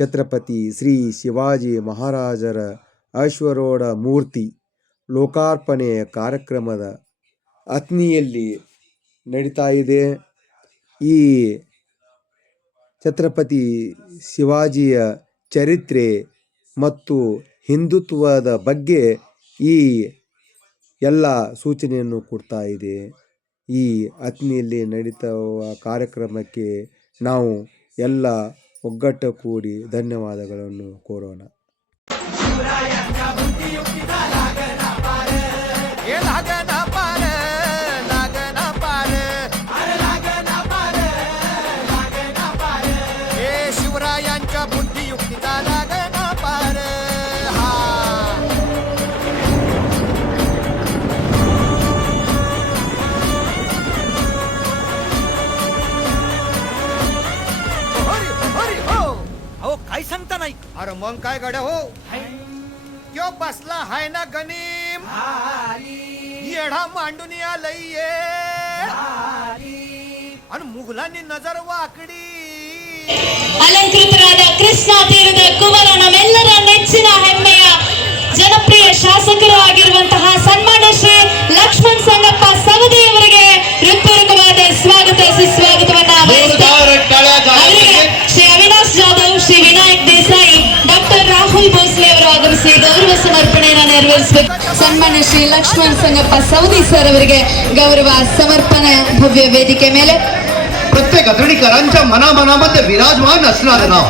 ಛತ್ರಪತಿ ಶ್ರೀ ಶಿವಾಜಿ ಮಹಾರಾಜರ ಅಶ್ವಾರೂಢ ಮೂರ್ತಿ ಲೋಕಾರ್ಪಣೆ ಕಾರ್ಯಕ್ರಮದ ಅಥಣಿಯಲ್ಲಿ ನಡೀತಾ ಇದೆ. ಈ ಛತ್ರಪತಿ ಶಿವಾಜಿಯ ಚರಿತ್ರೆ ಮತ್ತು ಹಿಂದುತ್ವದ ಬಗ್ಗೆ ಈ ಎಲ್ಲ ಸೂಚನೆಯನ್ನು ಕೊಡ್ತಾ ಇದೆ. ಈ ಅಥಣಿಯಲ್ಲಿ ನಡೀತಾವ ಕಾರ್ಯಕ್ರಮಕ್ಕೆ ನಾವು ಎಲ್ಲ ಒಗ್ಗಟ್ಟು ಕೂಡಿ ಧನ್ಯವಾದಗಳನ್ನು ಕೋರೋಣ. काय सांगता नाही? अरे मग काय गड्या हो, क्यो बसला हाय ना गनीम येढा मांडून आलंय आणि मुघलांनी नजर वाकडी. ಅಲಂಕೃತರಾದ ಕೃಷ್ಣಾ ತೀರದ ಕುವರ ನಮ್ಮೆಲ್ಲರ ನೆಚ್ಚಿನ ಹೆಮ್ಮೆಯ ಜನಪ್ರಿಯ ಶಾಸಕರು ಆಗಿರುವಂತಹ ಸನ್ಮಾನ್ಯ ಶ್ರೀ ಲಕ್ಷ್ಮಣ್ ಸಂಗಪ್ಪ ಸವದಿ ಅವರಿಗೆ ಹೃತ್ಪೂರ್ವಕವಾದ ಸ್ವಾಗತ ಸುಸ್ವಾಗತವನ್ನ ಅವರಿಗೆ ಶ್ರೀ ಅವಿನಾಶ್ ಜಾಧವ್, ಶ್ರೀ ವಿನಾಯಕ್ ದೇಸಾಯಿ, ಡಾಕ್ಟರ್ ರಾಹುಲ್ ಭೋಸ್ಲೆ ಅವರು ಆಗಮಿಸಿ ಗೌರವ ಸಮರ್ಪಣೆಯನ್ನು ನೆರವೇರಿಸಬೇಕು. ಸನ್ಮಾನ್ಯ ಶ್ರೀ ಲಕ್ಷ್ಮಣ್ ಸಂಗಪ್ಪ ಸವದಿ ಸರ್ ಅವರಿಗೆ ಗೌರವ ಸಮರ್ಪಣೆ ಭವ್ಯ ವೇದಿಕೆ ಮೇಲೆ. प्रत्येक अथणीकरांच्या मनामनामध्ये विराजमान असणारं नाव,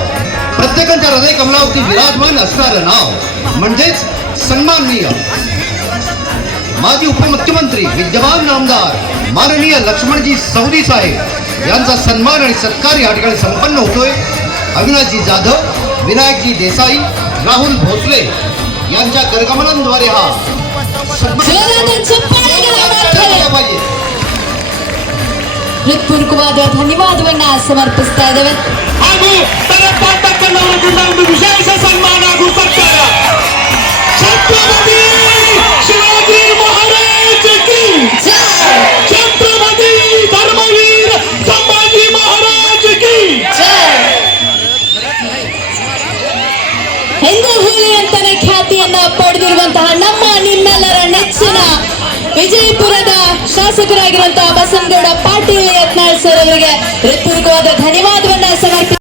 प्रत्येकाच्या हृदय कमलावरती विराजमान असणारं नाव म्हणजेच सन्माननीय माजी उपमुख्यमंत्री विद्यमान नामदार माननीय लक्ष्मणजी सवदी साहेब यांचा सन्मान आणि सत्कार या ठिकाणी संपन्न होतोय. अविनाशजी जाधव, विनायकजी देसाई, राहुल भोसले यांच्या करगमनांद्वारे हा पाहिजे. ಹೃತ್ಪೂರ್ವಕವಾದ ಧನ್ಯವಾದವನ್ನ ಸಮರ್ಪಿಸ್ತಾ ಇದ್ದೇವೆ. ಹಾಗೂ ಒಂದು ವಿಶೇಷ ಸನ್ಮಾನ ಛತ್ರಪತಿ ಶಿವಾಜಿ ಮಹಾರಾಜ ಕಿ ಜೈ, ಛತ್ರಪತಿ ಧರ್ಮವೀರ ಸಂಭಾಜಿ ಮಹಾರಾಜ ಕಿ ಜೈ. ಹಿಂದೂ ಹುಲಿ ಅಂತಾನೆ ಖ್ಯಾತಿಯನ್ನ ಪಡೆದಿರುವಂತಹ ನಮ್ಮ ನಿಮ್ಮೆಲ್ಲರ ನೆಚ್ಚಿನ ವಿಜಯಪುರದ ಶಾಸಕರಾಗಿರುವಂತಹ ಬಸನಗೌಡ ಪಾಟೀಲ್ ಯತ್ನಾಳ್ ಸರ್ ಅವರಿಗೆ ಹೃತ್ಪೂರ್ವಕವಾದ ಧನ್ಯವಾದವನ್ನ ಸಮರ್ಪಿಸಿ